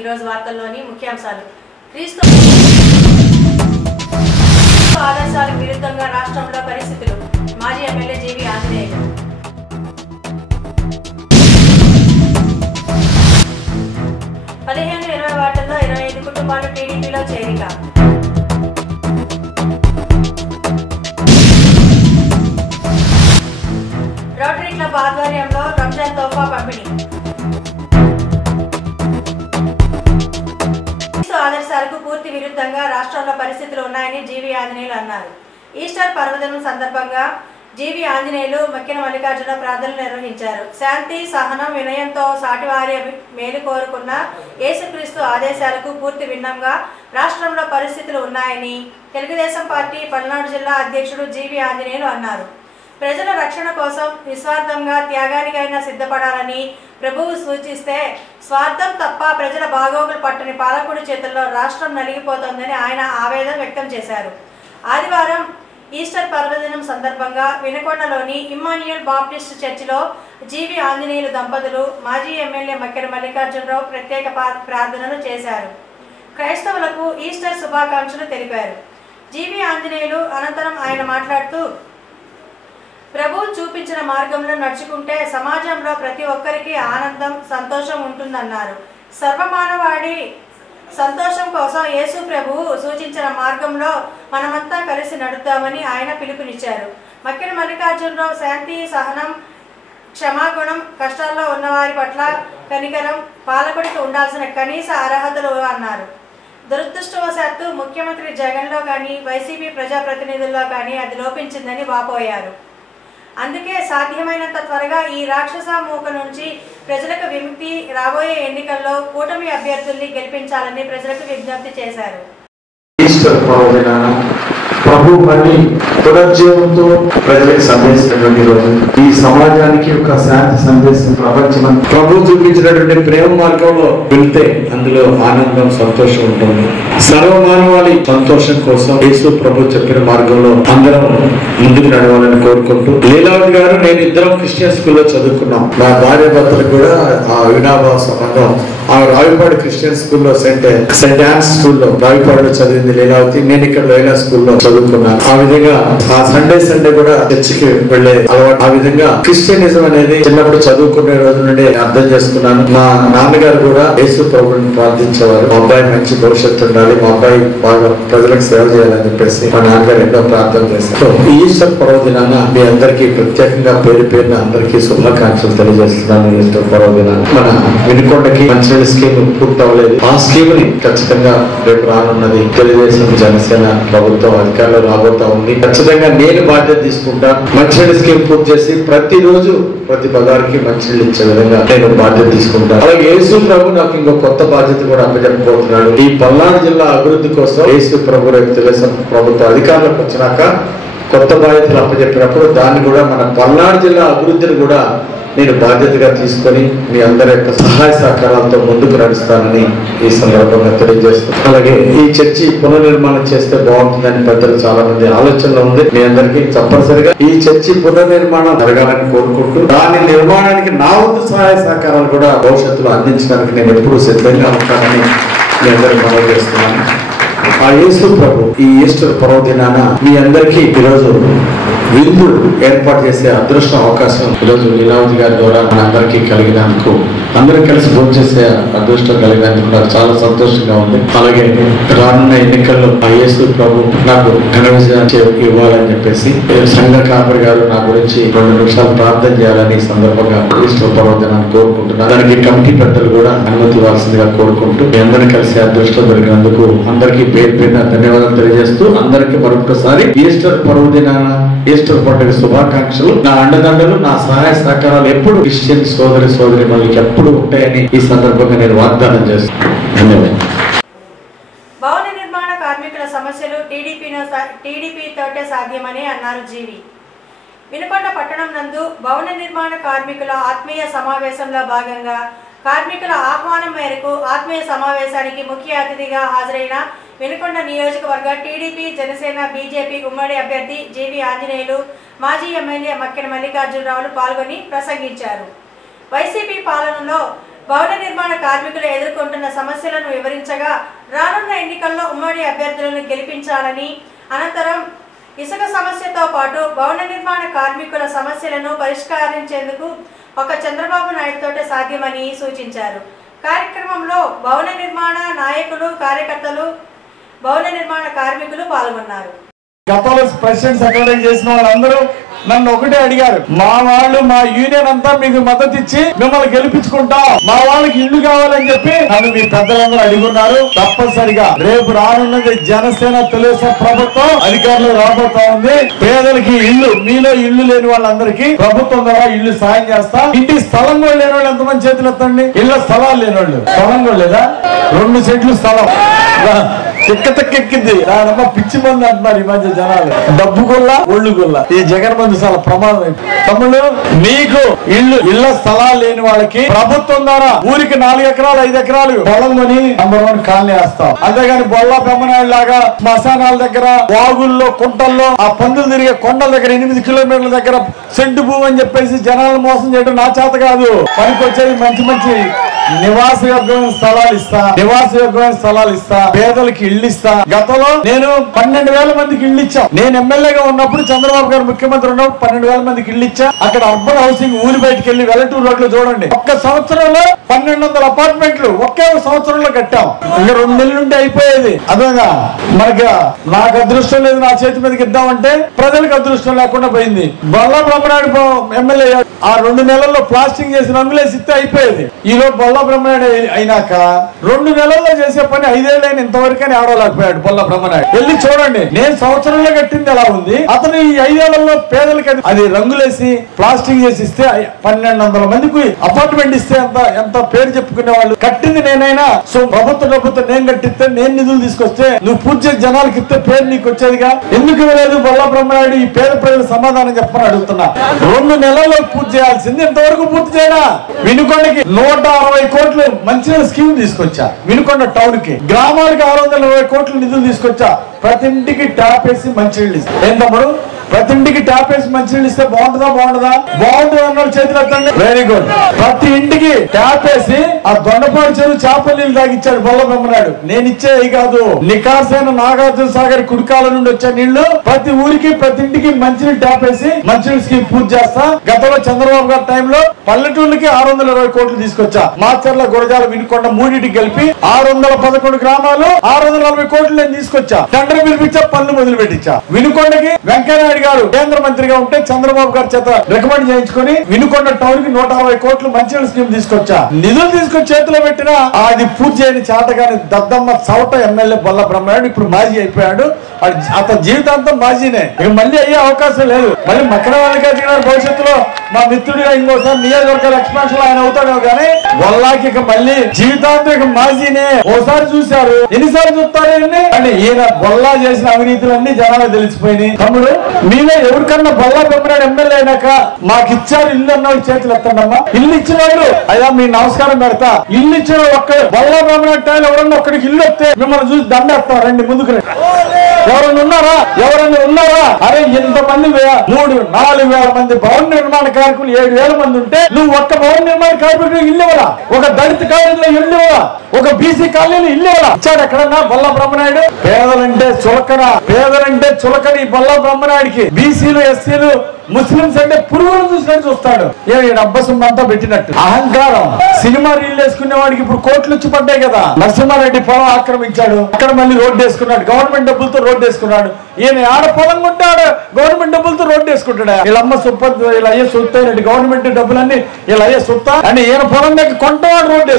ఈ రోజు వార్తల్లోని ముఖ్యాంశాలు. క్రీస్తు ఆదేశాలకు విరుద్ధంగా రాష్ట్రంలో పరిస్థితులు. మాజీ ఎమ్మెల్యే జీవి ఆంజనేయులు. పదిహేను 20 వార్డుల్లో 25 కుటుంబాలు టీడీపీలో చేరిక. రోటరీ క్లబ్ ఆధ్వర్యంలో రంజాన్ తోఫా పంపిణీ. ఆదర్శాలకు పూర్తి విరుద్ధంగా రాష్ట్రంలో పరిస్థితులు ఉన్నాయని జీవి ఆంజనేయులు అన్నారు. ఈస్టర్ పర్వదినం సందర్భంగా జీవి ఆంజనేయులు మక్కిన మల్లికార్జున ప్రార్థనలు నిర్వహించారు. శాంతి, సహనం, వినయంతో సాటివారి మేలు కోరుకున్న యేసుక్రీస్తు ఆదేశాలకు పూర్తి భిన్నంగా రాష్ట్రంలో పరిస్థితులు ఉన్నాయని తెలుగుదేశం పార్టీ పల్నాడు జిల్లా అధ్యక్షుడు జీవి ఆంజనేయులు అన్నారు. ప్రజల రక్షణ కోసం నిస్వార్థంగా త్యాగానికైనా సిద్ధపడాలని ప్రభువు సూచిస్తే స్వార్థం తప్ప ప్రజల బాగోగులు పట్టని పాలకుడి చేతుల్లో రాష్ట్రం నలిగిపోతోందని ఆయన ఆవేదన వ్యక్తం చేశారు. ఆదివారం ఈస్టర్ పర్వదినం సందర్భంగా వినుకొండలోని ఇమ్మాన్యుయల్ బాప్టిస్ట్ చర్చిలో జీవి ఆంజనేయులు దంపతులు మాజీ ఎమ్మెల్యే మక్కిన మల్లికార్జునరావు ప్రత్యేక ప్రార్థనలు చేశారు. క్రైస్తవులకు ఈస్టర్ శుభాకాంక్షలు తెలిపారు. జీవి ఆంజనేయులు అనంతరం ఆయన మాట్లాడుతూ, ప్రభువు చూపించిన మార్గంలో నడుచుకుంటే సమాజంలో ప్రతి ఒక్కరికి ఆనందం, సంతోషం ఉంటుందన్నారు. సర్వమానవాడి సంతోషం కోసం యేసు ప్రభువు సూచించిన మార్గంలో మనమంతా కలిసి నడుద్దామని ఆయన పిలుపునిచ్చారు. మక్కిన మల్లికార్జునరావు శాంతి, సహనం, క్షమాగుణం, కష్టాల్లో ఉన్నవారి పట్ల కనికరం పాలకుడికి ఉండాల్సిన కనీస అర్హతలు అన్నారు. దురదృష్టవశాత్తు ముఖ్యమంత్రి జగన్లో కానీ వైసీపీ ప్రజాప్రతినిధుల్లో కానీ అది లోపించిందని వాపోయారు. అందుకే సాధ్యమైనంత త్వరగా ఈ రాక్షస మూక నుంచి ప్రజలకు విముక్తి, రాబోయే ఎన్నికల్లో కూటమి అభ్యర్థుల్ని గెలిపించాలని ప్రజలకు విజ్ఞప్తి చేశారు. ఈస్టర్ పర్వదినాన ప్రభు మళ్ళీ పునర్జీవంతో ప్రజలకు సందేశించినటువంటి రోజు, ఈ సమాజానికి ఒక శాంతి సందేశం ప్రపంచం ప్రభు చూపించినటువంటి ప్రేమ మార్గంలో వెళ్తే అందులో ఆనందం, సంతోషం ఉంటుంది. సర్వమానవాళి సంతోషం కోసం యేసు ప్రభు చెప్పిన మార్గంలో అందరం ముందుకు నడవాలని కోరుకుంటూ, లీలావతి గారు నేను ఇద్దరం క్రిస్టియన్ స్కూల్లో చదువుకున్నాం. నా భార్య భర్తలు కూడా ఆ వినాభావ సంబంధం. ఆ రావిపాడు క్రిస్టియన్ స్కూల్లో సెయింట్ యాన్స్ స్కూల్లో రావిపాడులో చదివింది లీలావతి. నేను ఇక్కడ లైలా స్కూల్లో చదువుకున్నాను. ఆ విధంగా ఆ సండే కూడా చర్చికి వెళ్లే అలవాటు. ఆ విధంగా క్రిస్టియనిజం అనేది చిన్నప్పుడు చదువుకునే రోజు నుండి అర్థం చేసుకున్నాను. మా నాన్నగారు కూడా యేసు ప్రభుని ప్రార్థించేవారు. మా అబ్బాయి మంచి భవిష్యత్తు ఉండాలి, మా అబ్బాయి బాగా ప్రజలకు సేవ చేయాలని చెప్పేసి మా నాన్నగారు ఎన్నో ప్రార్థన చేశారు. ఈస్టర్ పర్వదినాన మీ అందరికీ ప్రత్యేకంగా పేరు పేరున అందరికీ శుభాకాంక్షలు తెలియజేస్తున్నాను. ఈస్టర్ పర్వదినాన మన వినుకొండకి మంచి స్కీమ్ పూర్తి అవ్వలేదు. ఆ స్కీమ్ ని ఖచ్చితంగా రేపు రానున్నది తెలుగుదేశం జనసేన ప్రభుత్వం అధికారంలో రాబోతా ఉంది. ఖచ్చితంగా నేను బాధ్యత తీసుకుంటా. మంచినీళ్ళ స్కీమ్ పూర్తి చేసి ప్రతిరోజు ప్రతి బజార్కి మంచినీళ్ళు ఇచ్చే విధంగా నేను బాధ్యత తీసుకుంటా. అలాగే యేసు ప్రభు నాకు ఇంకో కొత్త బాధ్యత కూడా అప్పచెప్పబోతున్నాడు. ఈ పల్నాడు జిల్లా అభివృద్ధి కోసం యేసు ప్రభు రేపు తెలుగుదేశం ప్రభుత్వం అధికారంలోకి వచ్చినాక కొత్త బాధ్యతలు అప్పచెప్పినప్పుడు దాన్ని కూడా మన పల్నాడు జిల్లా అభివృద్ధిని కూడా నేను బాధ్యతగా తీసుకొని మీ అందరి యొక్క సహాయ సహకారాలతో ముందుకు నడుస్తానని ఈ సందర్భంగా తెలియజేస్తాను. అలాగే ఈ చర్చి పునర్నిర్మాణం చేస్తే బాగుంటుందని పెద్దలు చాలా మంది ఆలోచనలో ఉంది. మీ అందరికీ తప్పనిసరిగా ఈ చర్చి పునర్నిర్మాణం జరగాలని కోరుకుంటూ దాని నిర్మాణానికి నా వంతు సహాయ సహకారాలు కూడా భవిష్యత్తులో అందించడానికి నేను ఎప్పుడూ సిద్ధంగా ఉంటానని మీ అందరికీ మనవి చేస్తున్నాను. ఆ యేసు ప్రభు ఈ ఈస్టర్ పర్వదినాన మీ అందరికీ ఈరోజు విందు ఏర్పాటు చేసే అదృష్టం, అవకాశం ఈరోజు లీలావతి గారి ద్వారా మన అందరికీ కలిగినందుకు, అందరం కలిసి భోజనం చేసే అదృష్టం కలిగినందుకు నాకు చాలా సంతోషంగా ఉంది. అలాగే రానున్న ఎన్నికల్లో ఆ యేసు ప్రభు నాకు ఘన విజయం ఇవ్వాలని చెప్పేసి సంఘ కాపరి గారు నా గురించి 2 నిమిషాలు ప్రార్థన చేయాలని ఈ సందర్భంగా ఈస్టర్ పర్వదినాన్ని కోరుకుంటున్నాను. దానికి కమిటీ పెద్దలు కూడా అనుమతి ఇవ్వాల్సిందిగా కోరుకుంటూ మీ అందరినీ కలిసి అదృష్టం దొరికినందుకు అందరికీ పేరు పేరున ధన్యవాదాలు తెలియజేస్తూ అందరికీ మరొకసారి ఈస్టర్ పర్వదినాన ఈస్టర్ పండుగ శుభాకాంక్షలు. నా అండదండలు, నా సహాయ సహకారాలు ఎప్పుడు క్రిస్టియన్ సోదరి మనకి ఎప్పుడు ఉంటాయని ఈ సందర్భంగా నేను వాగ్దానం చేస్తున్నాను. ధన్యవాదాలు. భవన నిర్మాణ కార్మికుల సమస్యలు టీడీపీతోటే సాధ్యమని అన్నారు జీవి. వినుకొండ పట్టణం నందు భవన నిర్మాణ కార్మికుల ఆత్మీయ సమావేశంలో భాగంగా కార్మికుల ఆహ్వానం మేరకు ఆత్మీయ సమావేశానికి ముఖ్య అతిథిగా హాజరైన వినుకొండ నియోజకవర్గ టీడీపీ, జనసేన, బీజేపీ ఉమ్మడి అభ్యర్థి జీవి ఆంజనేయులు, మాజీ ఎమ్మెల్యే మక్కిన మల్లికార్జునరావులు పాల్గొని ప్రసంగించారు. వైసీపీ పాలనలో భవన నిర్మాణ కార్మికులు ఎదుర్కొంటున్న సమస్యలను వివరించగా రానున్న ఎన్నికల్లో ఉమ్మడి అభ్యర్థులను గెలిపించాలని, అనంతరం ఇసుక సమస్యతో పాటు భవన నిర్మాణ కార్మికుల సమస్యలను పరిష్కరించేందుకు ఒక చంద్రబాబు నాయుడుతోటే సాధ్యమని సూచించారు. కార్యక్రమంలో భవన నిర్మాణ నాయకులు, కార్యకర్తలు, భవన నిర్మాణ కార్మికులు పాల్గొన్నారు. గతంలో ప్రెసిడెంట్ సెక్రటరీ చేసిన వాళ్ళందరూ నన్ను ఒకటే అడిగారు, మా వాళ్ళు మా యూనియన్ అంతా మీకు మద్దతు ఇచ్చి మిమ్మల్ని గెలిపించుకుంటాం, మా వాళ్ళకి ఇల్లు కావాలని చెప్పి నన్ను మీ పెద్దలందరూ అడుగున్నారు. తప్పనిసరిగా రేపు రానున్నది జనసేన తెలుగుదేశం ప్రభుత్వం అధికారులు రాబోతా ఉంది. పేదలకి ఇల్లు, మీలో ఇల్లు లేని వాళ్ళందరికీ ప్రభుత్వం ద్వారా ఇల్లు సాయం చేస్తా. ఇంటి స్థలం కూడా లేని వాళ్ళు ఎంతమంది చేతులు ఎత్తండి. ఇళ్ళ స్థలాలు లేని వాళ్ళు, స్థలం కూడా లేదా, 2 సెంట్లు స్థలం ఎక్కింది. దానమ్మ పిచ్చి మంది అంటున్నారు ఈ మధ్య జనాలు. డబ్బు గొల్ల, ఒళ్ళు గొల్ల. ఈ జగన్ మంది చాలా ప్రమాదం. తమ్ముళ్ళు, మీకు ఇళ్ల స్థలాలు లేని వాళ్ళకి ప్రభుత్వం ద్వారా ఊరికి 4 ఎకరాలు 5 ఎకరాలు పొలం కొని నంబర్ 1 కాలనీ వేస్తాం. అంతేగాని బొల్లా బెమ్మనాయుడు లాగా శ్మశానాల దగ్గర, వాగుల్లో, కుంటల్లో, ఆ పందులు తిరిగే కొండల దగ్గర 8 కిలోమీటర్ల దగ్గర సెంటు భూమి అని చెప్పేసి జనాలను మోసం చేయడం నా చేత కాదు. పనికి వచ్చేది మంచి మంచి నివాసయోగ్యమైన స్థలాలు ఇస్తా, పేదలకి ఇళ్ళు ఇస్తా. గతంలో నేను 12,000 మందికి ఇళ్ళు ఇచ్చా. నేను ఎమ్మెల్యేగా ఉన్నప్పుడు, చంద్రబాబు గారు ముఖ్యమంత్రి ఉన్నప్పుడు 12,000 మందికి ఇళ్ళు ఇచ్చా. అక్కడ అర్బన్ హౌసింగ్ ఊరి బయటకు వెళ్లి వెల్లటూరు రోడ్లు చూడండి, ఒక్క సంవత్సరంలో 1200 అపార్ట్మెంట్లు ఒకే సంవత్సరంలో కట్టాం. ఇంకా 2 నెలల నుండి అయిపోయేది. అదేగా మనకి నాకు అదృష్టం లేదు, నా చేతి మీదకి ఇద్దామంటే ప్రజలకు అదృష్టం లేకుండా పోయింది. బొల్లా బ్రహ్మనాయుడు ఎమ్మెల్యే ఆ 2 నెలల్లో ప్లాస్టింగ్ చేసి రంగులేసి ఇస్తే అయిపోయేది. ఈలోపు బొల్లా బ్రహ్మనాయుడు అయినాక 2 నెలల్లో చేసే పని 5 ఏళ్ళైన ఇంతవరకనే ఆడలేకపోయాడు బొల్లా బ్రహ్మనాయుడు. వెళ్ళి చూడండి, నేను సంవత్సరంలో కట్టింది ఎలా ఉంది, అతను ఈ 5 ఏళ్లలో పేదలకి అది రంగులేసి ప్లాస్టింగ్ చేసి ఇస్తే 1200 మందికి అపార్ట్మెంట్ ఇస్తే ఎంత పేరు చెప్పుకునే వాళ్ళు. కట్టింది నేనైనా. సో ప్రభుత్వం నేను కట్టిస్తే, నేను నిధులు తీసుకొస్తే, నువ్వు పూజ చేసి జనాలకి ఇస్తే పేరు నీకు వచ్చేదిగా. ఎందుకు ఇవ్వలేదు బొల్లా బ్రహ్మనాయుడు? ఈ పేద ప్రజలు సమాధానం చెప్పని అడుగుతున్నా. 2 నెలల్లో పూర్తి చేయాల్సింది ఇంతవరకు పూర్తి చేయడా? వినుకొండకి 160 కోట్లు మంచినీళ్ళ స్కీమ్ తీసుకొచ్చా. వినుకొండ టౌన్ కి, గ్రామాలకు 620 కోట్లు నిధులు తీసుకొచ్చా. ప్రతి ఇంటికి ట్యాప్ వేసి మంచినీళ్ళు ఇస్తా. ఏం తమ్ముడు, ప్రతి ఇంటికి ట్యాప్ వేసి మంచినీళ్ళు ఇస్తే బాగుంటుందా? బాగుంటుంది అన్న చేతులు ఎత్తండి. Very good. ప్రతి ఇంటికి ట్యాప్ వేసి ఆ దొండపాడు చెరువు చేపల నీళ్ళు తాగిచ్చాడు బొల్లా బ్రహ్మనాయుడు. నేను ఇచ్చేది కాదు, నికార్సైన నాగార్జున సాగర్ కుడికాల నుండి వచ్చే నీళ్లు ప్రతి ఊరికి, ప్రతి ఇంటికి మంచినీళ్ళు ట్యాప్ వేసి మంచినీళ్ళు స్కీమ్ పూర్తి చేస్తా. గతంలో చంద్రబాబు గారి టైంలో పల్లెటూళ్ళకి 620 కోట్లు తీసుకొచ్చా. మాచర్ల, గురజాల, వినుకొండ 3 కలిపి 611 గ్రామాలు 640 కోట్లు నేను తీసుకొచ్చా. టెండర్ పిలిపించా, పనులు మొదలు పెట్టించా. వినుకొండకి వెంకయ్యనాయుడు గారు కేంద్ర మంత్రిగా ఉంటే చంద్రబాబు గారి చేత రికమెండ్ చేయించుకుని వినుకొండ టౌన్ కి 160 కోట్లు మంచినీళ్ళ స్కీమ్ తీసుకొచ్చా. నిధులు తీసుకొచ్చి చేతిలో పెట్టినా అది పూర్తి చేయని చేతగాని దద్దమ్మ చౌట ఎమ్మెల్యే బొల్లా బ్రహ్మనాయుడు ఇప్పుడు మాజీ అయిపోయాడు. అతని జీవితాంతం మాజీనే. ఇక మళ్ళీ అయ్యే అవకాశం లేదు. మళ్ళీ మకరవాళ్ళకి భవిష్యత్తులో మా మిత్రుడిగా ఇంకోసారి నియోజకవర్గాల ఎక్స్పాన్షన్ ఆయన అవుతాడు. కానీ బొల్లాకి ఇక మళ్ళీ జీవితాంతం ఇక మాజీనే. ఓసారి చూశారు, ఎన్నిసార్లు చూస్తారు అంటే ఈయన బొల్లా చేసిన అవినీతులన్నీ జనాలకు తెలిసిపోయినాయి. తమ్ముడు, మీలో ఎవరికన్నా బొల్లా బ్రహ్మనాయుడు ఎమ్మెల్యే అయినాక మాకు ఇచ్చారు ఇల్లు అన్నవాళ్ళు చేతులు ఎత్తండమ్మా. ఇల్లు ఇచ్చిన వాళ్ళు అయ్యా మీ నమస్కారం పెడతా. ఇల్లు ఇచ్చిన ఒక్క బొల్లా బ్రహ్మనాయుడు టైం ఎవరన్నా ఒక్కడికి ఇల్లు వస్తే మిమ్మల్ని చూసి దండేస్తాం. రండి ముందుకు రండి. ఎవరన్నా ఉన్నారా? అరే ఇంతమంది 3-4 మంది భవన నిర్మాణ కార్మికులు 7,000 మంది ఉంటే నువ్వు ఒక్క భవన నిర్మాణ కార్మికులు ఇల్లు ఇవ్వరా? ఒక దళిత కాలనీలో ఇల్లు ఇవ్వరా? ఒక బీసీ కాలనీలో ఇల్లు ఇవ్వరా? ఇచ్చాడు ఎక్కడన్నా బొల్లా బ్రహ్మనాయుడు? పేదలంటే చులకన ఈ బొల్లా బ్రహ్మనాయుడికి. బీసీలు, ఎస్సీలు, ముస్లింస్ అంటే పురుగులు చూసినట్టు చూస్తాడు. డబ్బసంతా పెట్టినట్టు అహంకారం. సినిమా రీల్ వేసుకునే వాడికి ఇప్పుడు కోట్లు వచ్చి పడ్డాయి కదా. నరసింహారెడ్డి పొలం ఆక్రమించాడు, అక్కడ మళ్ళీ రోడ్డు వేసుకున్నాడు, గవర్నమెంట్ డబ్బులతో రోడ్డు వేసుకున్నాడు. ఈయన ఆడ పొలం కొంటాడు, గవర్నమెంట్ డబ్బులతో రోడ్డు వేసుకుంటాడు. వీళ్ళమ్మ వీళ్ళ అయ్యే సొత్తు గవర్నమెంట్ డబ్బులన్నీ వీళ్ళ అయ్యే సొత్తా అని ఈయన పొలం దగ్గర కొంటవాడు రోడ్డు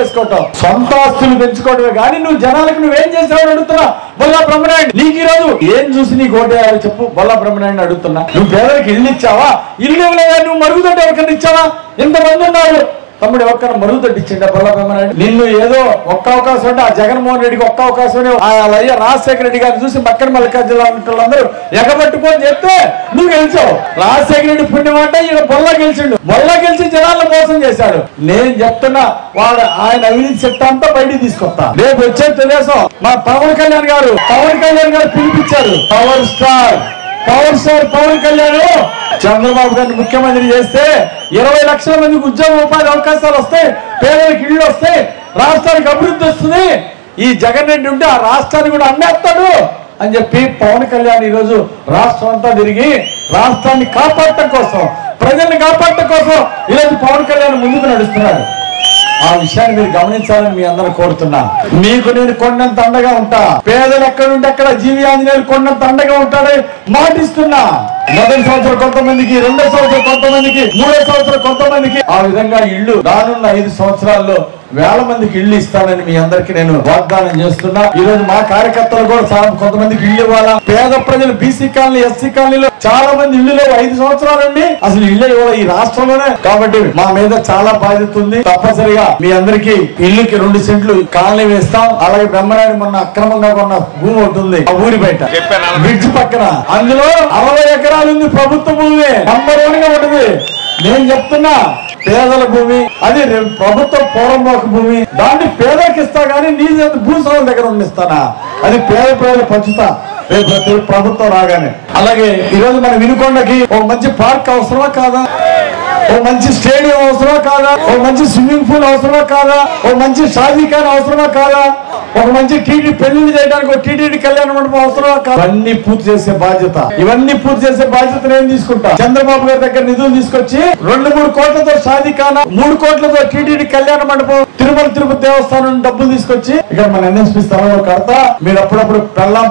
వేసుకోవటం సొంత ఆస్తులు పెంచుకోవడమే. కానీ నువ్వు జనాలకు నువ్వేం చేసావని అడుగుతున్నా బొల్లా బ్రహ్మనాయుడు. నీకు ఈ రోజు ఏం చూసి నీకు ఓటేయాలి చెప్పు? బొల్లా బ్రహ్మనాయుడిని అడుగుతున్నా. నువ్వు పేదలకు ఇల్లు ఇచ్చావా? ఇల్లు ఇవ్వలేదా? నువ్వు మరుగుదొడ్డి ఎవరికన్నా ఇచ్చావా? ఇంతమంది ఉన్నారు. తమ్ముడు ఎవరికైనా మరుగుదొడ్డి ఇచ్చిండా బొల్లా బ్రహ్మనాయుడు? నిన్ను ఏదో ఒక్క అవకాశం అంటే ఆ జగన్మోహన్ రెడ్డికి ఒక్క అవకాశం అయ్యా రాజశేఖర రెడ్డి గారిని చూసి మక్కన మల్లికార్జున వాళ్ళందరూ ఎగబట్టుకొని చెప్తే నువ్వు గెలిచావు. రాజశేఖర రెడ్డి పుణ్యం అంటే ఈయన బొల్లా గెలిచిండు. బొల్లా గెలిచి జనాలను మోసం చేశాడు. నేను చెప్తున్నా, ఆయన అవినీతి శక్తి అంతా బయటికి తీసుకొస్తా. రేపు వచ్చే తెలుసు మా పవన్ కళ్యాణ్ గారు పిలిపించారు. Power star power star Pawan Kalyan Chandrababu గారిని ముఖ్యమంత్రి చేస్తే 20 లక్షల మందికి ఉద్యోగ ఉపాధి అవకాశాలు వస్తాయి, పేదలకు ఇళ్ళు వస్తాయి, రాష్ట్రానికి అభివృద్ధి వస్తుంది. ఈ జగన్ రెడ్డి ఉంటే ఆ రాష్ట్రాన్ని కూడా అమ్మేస్తాడు అని చెప్పి పవన్ కళ్యాణ్ ఈరోజు రాష్ట్రం అంతా తిరిగి రాష్ట్రాన్ని కాపాడటం కోసం, ప్రజల్ని కాపాడటం కోసం ఈరోజు పవన్ కళ్యాణ్ ముందుకు నడుస్తున్నాడు. ఆ విషయాన్ని మీరు గమనించాలని మీ అందరూ కోరుతున్నా. మీకు నేను కొండంత అండగా ఉంటా, పేదలు ఎక్కడుంటే అక్కడ జీవి ఆంజనేయులు కొండంత అండగా ఉంటాడని మాటిస్తున్నా. మొదటి సంవత్సరం కొంతమందికి, రెండో సంవత్సరం కొంతమందికి, మూడో సంవత్సరం కొంతమందికి, ఆ విధంగా ఇళ్ళు రానున్న 5 సంవత్సరాల్లో వేల మందికి ఇళ్ళు ఇస్తానని మీ అందరికి నేను వాగ్దానం చేస్తున్నా. ఈ రోజు మా కార్యకర్తలు కూడా చాలా కొంతమందికి ఇళ్ళు ఇవ్వాలా. పేద ప్రజలు బీసీ కాలనీ, ఎస్సీ కాలనీలో చాలా మంది ఇళ్ళు లేవు. 5 సంవత్సరాల నుండి అసలు ఇళ్ళు ఇవ్వాలి ఈ రాష్ట్రంలోనే. కాబట్టి మా మీద చాలా బాధ్యత ఉంది. తప్పనిసరిగా మీ అందరికి ఇల్లుకి 2 సెంట్లు కాలనీ వేస్తాం. అలాగే బ్రహ్మనాయుడు మొన్న అక్రమంగా కొన్న భూమి ఒకటి ఉంది ఆ ఊరి బయట బ్రిడ్జ్ పక్కన, అందులో 60 ఎకరాలు ఉంది ప్రభుత్వ భూమి, నంబర్ 1 గా ఉంటుంది. నేను చెప్తున్నా పేదల భూమి అది ప్రభుత్వ పూర్వమోక భూమి, దాన్ని పేదలకు ఇస్తా గానీ నీ భూస్వాముల దగ్గర ఉండిస్తానా? అది పేదలు పంచుతా ప్రతి ప్రభుత్వం రాగానే. అలాగే ఈ రోజు మన వినుకొండకి ఒక మంచి పార్క్ అవసరమా కాదా? ఒక మంచి స్టేడియం అవసరమా కాదా? ఒక మంచి స్విమ్మింగ్ పూల్ అవసరమా కాదా? ఒక మంచి షాదీఖానా అవసరమా కాదా? ఒక మంచి టీటీ పెళ్లిళ్ళు చేయడానికి ఒక టీటీడీ కళ్యాణ మండపం అవసరమా కాదా? ఇవన్నీ పూర్తి చేసే బాధ్యత, ఇవన్నీ పూర్తి చేసే బాధ్యత నేను తీసుకుంటా. చంద్రబాబు గారి దగ్గర నిధులు తీసుకొచ్చి 2-3 కోట్లతో షాదీఖానా, 3 కోట్లతో టీటీడీ కళ్యాణ మండపం, తిరుపతి దేవస్థానం డబ్బులు తీసుకొచ్చి ఇక్కడ మన ఎన్ఎస్పీ స్థలంలో కడతా. మీరు అప్పుడప్పుడు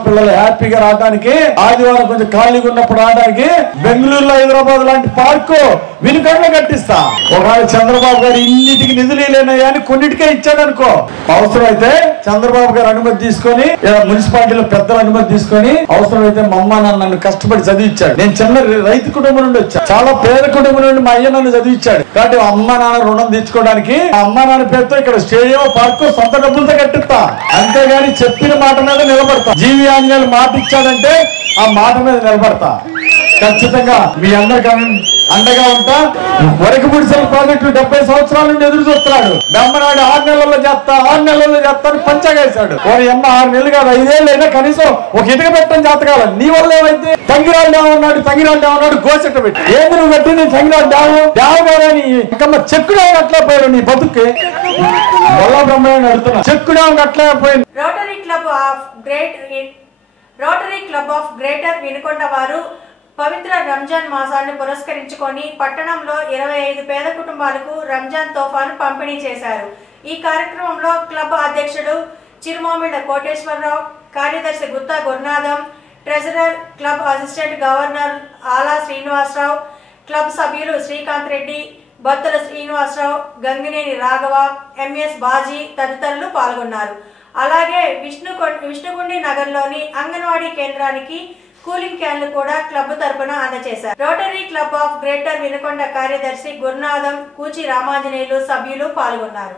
పిల్లలు హ్యాపీగా రావడానికి, ఆదివారం కొంచెం ఖాళీగా ఉన్నప్పుడు రావడానికి బెంగళూరులో, హైదరాబాద్ లాంటి పార్కు వినుకొండలో కట్టిస్తా. ఒకవేళ చంద్రబాబు గారు ఇన్నిటికి నిధులు లేనయ్యా అని కొన్నిటికే ఇచ్చాడు అనుకో, అవసరం అయితే చంద్రబాబు గారు అనుమతి తీసుకొని, మున్సిపాలిటీలో పెద్దల అనుమతి తీసుకొని, అవసరమైతే మా అమ్మ నన్ను కష్టపడి చదివించాడు. నేను చిన్న రైతు కుటుంబం నుండి వచ్చా, చాలా పేద కుటుంబం నుండి మా అయ్య నన్ను చదివించాడు. కాబట్టి అమ్మ నాన్న రుణం తీర్చుకోవడానికి ఆ అమ్మ నాన్న పేరుతో ఇక్కడ స్టేడియం, పార్కు సొంత డబ్బులతో కట్టిస్తా. అంతేగాని చెప్పిన మాట మీద నిలబడతా. జీవి ఆంజనేయులు మాట ఇచ్చాడంటే ఆ మాట మీద నిలబడతా. ఖచ్చితంగా మీ అందరికీ అండగా ఉంటా. వరకపుడిసెల ప్రాజెక్టు 70 సంవత్సరాల నుండి ఎదురు చూస్తున్నాడు. బ్రహ్మనాయుడు 6 నెలల్లో చేస్తా అని పంచగేశాడు. 6 నెలలు కాదు 5 ఏళ్ళు అయినా కనీసం ఒక ఇటుక పెట్టని జాతకాల. నీ వల్ల ఏమైతే తంగిరాలు డ్యామ్ ఉన్నాడు గోచెట్ట పెట్టి ఏంది నువ్వు కట్టింది తంగిరాలు డ్యామ్ గానీ ఇంకమ్మ చెక్కు డ్యామ్ అట్లా పోయాడు నీ బతుక్కి. వల్ల బ్రహ్మనాయుడు అడుగుతున్నా, చెక్కు డ్యామ్ అట్లా పోయింది. Rotary club of greater Vinukonda వారు పవిత్ర రంజాన్ మాసాన్ని పురస్కరించుకొని పట్టణంలో 25 పేద కుటుంబాలకు రంజాన్ తోఫాను పంపిణీ చేశారు. ఈ కార్యక్రమంలో క్లబ్ అధ్యక్షుడు చిరుమామిళ్ల కోటేశ్వరరావు, కార్యదర్శి Gutta Gurunatham, treasurer, club assistant governor Ala Srinivasarao, club సభ్యులు శ్రీకాంత్ రెడ్డి, బత్తుల శ్రీనివాసరావు, గంగినేని రాఘవ, ఎంఎస్ బాజీ తదితరులు పాల్గొన్నారు. అలాగే విష్ణుగుండి నగర్లోని అంగన్వాడీ కేంద్రానికి కూలింగ్ క్యాన్లు కూడా క్లబ్ తరపున అందజేశారు. Rotary club of greater Vinukonda కార్యదర్శి గురునాథం, కూచి రామాంజనేయులు సభ్యులు పాల్గొన్నారు.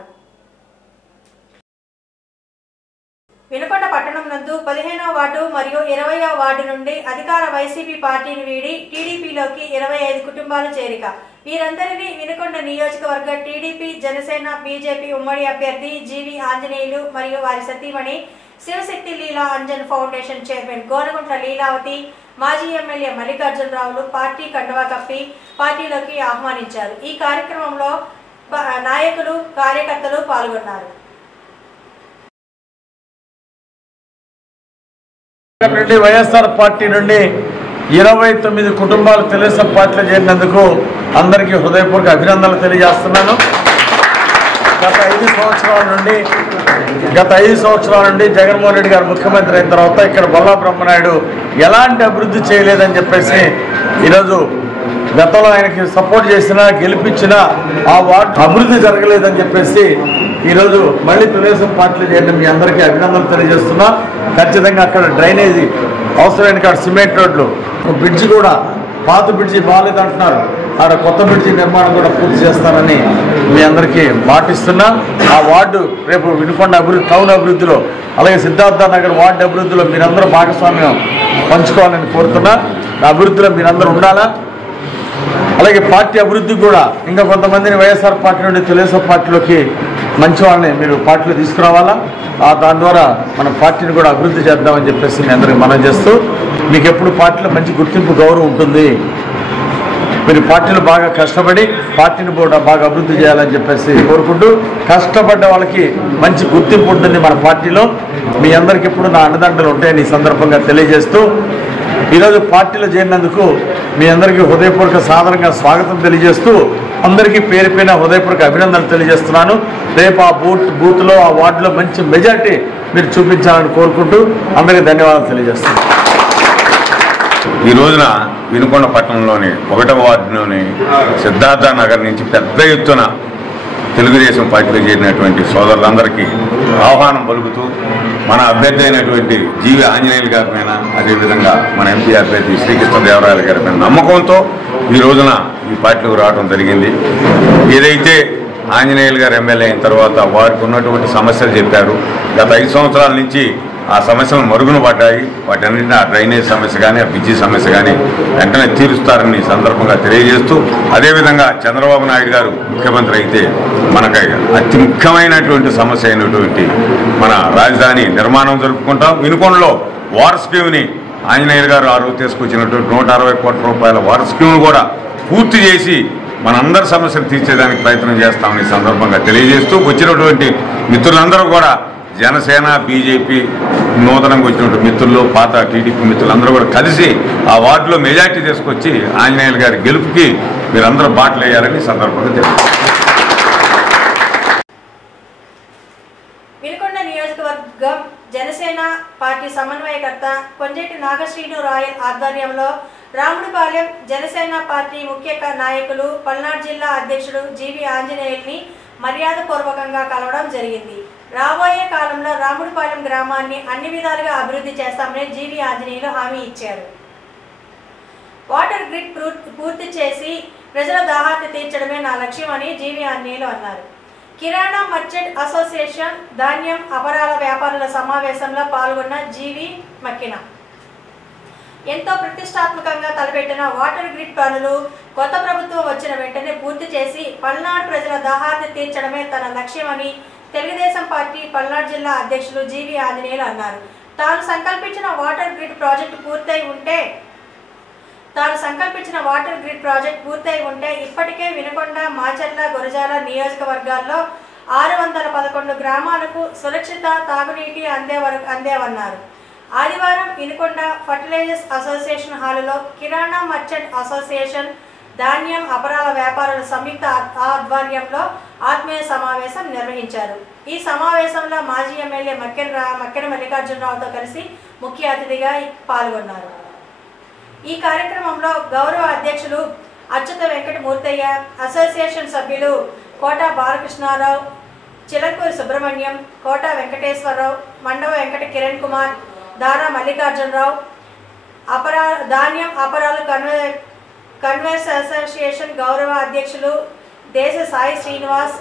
వినుకొండ పట్టణం నందు 15వ వార్డు మరియు 20వ వార్డు నుండి అధికార వైసీపీ పార్టీని వీడి టీడీపీలోకి 25 కుటుంబాలు చేరిక. వీరందరినీ వినుకొండ నియోజకవర్గ టీడీపీ, జనసేన, బీజేపీ ఉమ్మడి అభ్యర్థి జీవి ఆంజనేయులు మరియు వారి సతీమణి శివశక్తి లీలా అంజన్ ఫౌండేషన్ చైర్మన్ గోనగుంట్ల లీలావతి, మాజీ ఎమ్మెల్యే మల్లికార్జునరావులు పార్టీ కండువా కప్పి పార్టీలోకి ఆహ్వానించారు. ఈ కార్యక్రమంలో నాయకులు, కార్యకర్తలు పాల్గొన్నారు. వైఎస్ఆర్ పార్టీ నుండి 29 కుటుంబాలు తెలుగుదేశం పార్టీలో చేరినందుకు అందరికీ హృదయపూర్వక అభినందనలు తెలియజేస్తున్నాను. గత 5 సంవత్సరాల నుండి జగన్మోహన్ రెడ్డి గారు ముఖ్యమంత్రి అయిన తర్వాత ఇక్కడ బొల్లా బ్రహ్మనాయుడు ఎలాంటి అభివృద్ధి చేయలేదని చెప్పేసి ఈరోజు గతంలో ఆయనకి సపోర్ట్ చేసినా గెలిపించిన ఆ వార్డు అభివృద్ధి జరగలేదని చెప్పేసి ఈరోజు మళ్ళీ తెలుగుదేశం పార్టీలో చేరిన మీ అందరికీ అభినందనలు తెలియజేస్తున్నా. ఖచ్చితంగా అక్కడ డ్రైనేజీ అవసరమైన కాడ సిమెంట్ రోడ్లు, బ్రిడ్జి కూడా పాత బ్రిడ్జి బాగాలేదంటున్నారు, ఆడ కొత్త బ్రిడ్జి నిర్మాణం కూడా పూర్తి చేస్తానని మీ అందరికీ మాటిస్తున్నా. ఆ వార్డు రేపు వినుకొండ అభివృద్ధి, టౌన్ అభివృద్ధిలో, అలాగే సిద్ధార్థ నగర్ వార్డు అభివృద్ధిలో మీరందరూ భాగస్వామ్యం పంచుకోవాలని కోరుతున్నా. అభివృద్ధిలో మీరందరూ ఉండాలా. అలాగే పార్టీ అభివృద్ధికి కూడా ఇంకా కొంతమందిని వైఎస్ఆర్ పార్టీ నుండి తెలుగుదేశం పార్టీలోకి మంచి వాళ్ళని మీరు పార్టీలో తీసుకురావాలా. దాని ద్వారా మన పార్టీని కూడా అభివృద్ధి చేద్దామని చెప్పేసి మీ అందరికీ మనం చేస్తూ మీకు ఎప్పుడు పార్టీలో మంచి గుర్తింపు గౌరవం ఉంటుంది. మీరు పార్టీలో బాగా కష్టపడి పార్టీని కూడా బాగా అభివృద్ధి చేయాలని చెప్పేసి కోరుకుంటూ, కష్టపడ్డ వాళ్ళకి మంచి గుర్తింపు ఉంటుంది మన పార్టీలో. మీ అందరికీ ఇప్పుడు నా అండదండలు ఉంటాయని ఈ సందర్భంగా తెలియజేస్తూ, ఈరోజు పార్టీలో చేరినందుకు మీ అందరికీ హృదయపూర్వక సాధారణంగా స్వాగతం తెలియజేస్తూ, అందరికీ పేరు పైన హృదయపూర్వక అభినందనలు తెలియజేస్తున్నాను. రేపు ఆ బూత్లో ఆ వార్డులో మంచి మెజార్టీ మీరు చూపించాలని కోరుకుంటూ అందరికీ ధన్యవాదాలు తెలియజేస్తున్నాను. ఈ రోజున వినుకొండ పట్టణంలోని 1వ వార్డులోని సిద్ధార్థ నగర్ నుంచి పెద్ద ఎత్తున తెలుగుదేశం పార్టీలో చేరినటువంటి సోదరులందరికీ ఆహ్వానం పలుకుతూ, మన అభ్యర్థి అయినటువంటి జీవి ఆంజనేయులు గారి పైన, అదేవిధంగా మన ఎంపీ అభ్యర్థి శ్రీకృష్ణదేవరాయల గారి పైన నమ్మకంతో ఈ రోజున ఈ పార్టీలోకి రావడం జరిగింది. ఏదైతే ఆంజనేయులు గారు ఎమ్మెల్యే అయిన తర్వాత వారికి ఉన్నటువంటి సమస్యలు చెప్పారు. గత 5 సంవత్సరాల నుంచి ఆ సమస్యలు మరుగున పడ్డాయి. వాటన్నింటినీ ఆ డ్రైనేజ్ సమస్య కానీ, ఆ బిజీ సమస్య కానీ వెంటనే తీరుస్తారని సందర్భంగా తెలియజేస్తూ, అదేవిధంగా చంద్రబాబు నాయుడు గారు ముఖ్యమంత్రి అయితే మనకు అతి ముఖ్యమైనటువంటి సమస్య అయినటువంటి మన రాజధాని నిర్మాణం జరుపుకుంటాం. వినుకొండలో వాటర్ స్కీమ్ని ఆంజనేయులు గారు ఆ రోజు తీసుకొచ్చినటువంటి 160 కోట్ల రూపాయల వాటర్ స్కీమ్ను కూడా పూర్తి చేసి మనందరి సమస్యలు తీర్చేదానికి ప్రయత్నం చేస్తామని సందర్భంగా తెలియజేస్తూ, వచ్చినటువంటి మిత్రులందరూ కూడా జనసేన, బీజేపీ, నూతనంగా వచ్చినటువంటి మిత్రులు, పాత టీడీపీ మిత్రులందరూ కూడా కలిసి ఆ వార్డులో మెజార్టీ తీసుకొచ్చి ఆంజనేయులు గారి గెలుపుకి మీరందరూ బాటలు వేయాలని సందర్భంగా తెలియజేస్తారు. వినుకొండ నియోజకవర్గం జనసేన పార్టీ సమన్వయకర్త కొంజేటి నాగశ్రీను రాయల్ ఆధ్వర్యంలో రాముడిపాలెం జనసేన పార్టీ ముఖ్య నాయకులు, పల్నాడు జిల్లా అధ్యక్షుడు జీవి ఆంజనేయుల్ని మర్యాదపూర్వకంగా కలవడం జరిగింది. రాబోయే కాలంలో రాముడిపాలెం గ్రామాన్ని అన్ని విధాలుగా అభివృద్ధి చేస్తామని జీవి ఆంజనేయులు హామీ ఇచ్చారు. వాటర్ గ్రిడ్ పూర్తి చేసి ప్రజల దాహార్తి తీర్చడమే నా లక్ష్యమని జీవి ఆంజనేయులు అన్నారు. కిరాణా మర్చెంట్ అసోసియేషన్ ధాన్యం అపరాల వ్యాపారుల సమావేశంలో పాల్గొన్న జీవి మక్కిన ఎంతో ప్రతిష్టాత్మకంగా తలపెట్టిన వాటర్ గ్రిడ్ పనులు కొత్త ప్రభుత్వం వచ్చిన వెంటనే పూర్తి చేసి పల్నాడు ప్రజల దాహార్తి తీర్చడమే తన లక్ష్యమని తెలుగుదేశం పార్టీ పల్నాడు జిల్లా అధ్యక్షులు జీవి ఆంజనేయులు అన్నారు. తాను సంకల్పించిన వాటర్ గ్రిడ్ ప్రాజెక్టు పూర్తయి ఉంటే ఇప్పటికే వినుకొండ, మాచర్ల, గురజాల నియోజకవర్గాల్లో 611 గ్రామాలకు సురక్షిత తాగునీటి అందేవన్నారు. ఆదివారం వినుకొండ ఫర్టిలైజర్స్ అసోసియేషన్ హాలులో కిరాణా మర్చెంట్ అసోసియేషన్ ధాన్యం అపరాల వ్యాపారుల సంయుక్త ఆధ్వర్యంలో ఆత్మీయ సమావేశం నిర్వహించారు. ఈ సమావేశంలో మాజీ ఎమ్మెల్యే మక్కెన మల్లికార్జునరావుతో కలిసి ముఖ్య అతిథిగా పాల్గొన్నారు. ఈ కార్యక్రమంలో గౌరవ అధ్యక్షులు అచ్యుత వెంకటమూర్తయ్య, అసోసియేషన్ సభ్యులు కోట బాలకృష్ణారావు, చిలకూరి సుబ్రహ్మణ్యం, కోట వెంకటేశ్వరరావు, మండవ వెంకట కిరణ్ కుమార్, దారా మల్లికార్జునరావు, ధాన్యం అపరాలు కన్వర్స్ అసోసియేషన్ గౌరవ అధ్యక్షులు దేశ సాయి శ్రీనివాస్,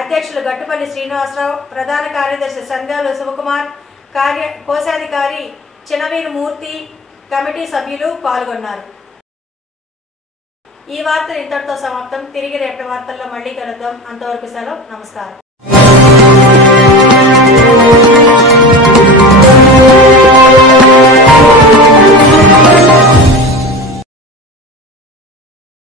అధ్యక్షులు గట్టుపల్లి శ్రీనివాసరావు, ప్రధాన కార్యదర్శి సంధ్యాలు శివకుమార్, కోశాధికారి చినవీరు మూర్తి, కమిటీ సభ్యులు పాల్గొన్నారు. ఈ వార్తలు ఇంతటితో సమాప్తం. తిరిగి రేపటి వార్తల్లో మళ్ళీ కలుద్దాం. అంతవరకు సెలవు. నమస్కారం.